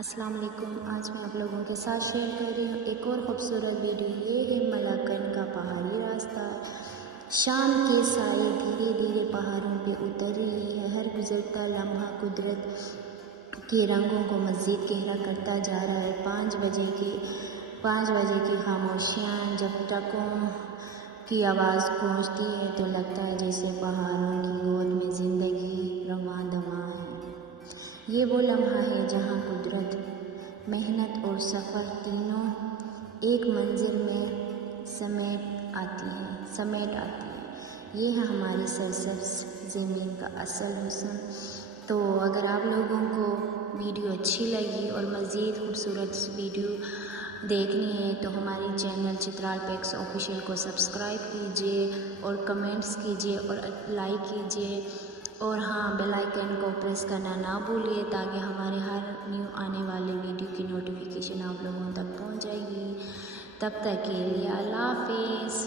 السلام علیکم۔ آج میں آپ لوگوں کے ساتھ شیئر کر رہی ہوں ایک اور خوبصورت ویڈیو۔ یہ ہے ملاکنڈ کا پہاڑی راستہ۔ شام کے سائے دھیرے دھیرے پہاڑوں پہ اتر رہی ہے۔ ہر گزرتا لمحہ قدرت کے رنگوں کو مزید گہرا کرتا جا رہا ہے۔ 5 بجے کی خاموشیاں جب ٹرکوں کی آواز گونجتی ہے تو لگتا ہے جیسے پہاڑوں کی گود میں زندگی رواں دواں ہے۔ یہ وہ لمحہ ہے جہاں قدرت، محنت اور سفر تینوں ایک منظر میں سمیٹ آتی ہے۔ یہ ہے ہماری سرسبز زمین کا اصل حسن۔ تو اگر آپ لوگوں کو ویڈیو اچھی لگی اور مزید خوبصورت ویڈیو دیکھنی ہے تو ہماری چینل چترال پیکس آفیشیل کو سبسکرائب کیجیے اور کمنٹس کیجیے اور لائک کیجیے، اور ہاں بیل آئیکن کو پریس کرنا نہ بھولیے تاکہ ہمارے ہر نیو آنے والے ویڈیو کی نوٹیفیکیشن آپ لوگوں تک پہنچ جائے گی۔ تب تک کے لیے اللہ حافظ۔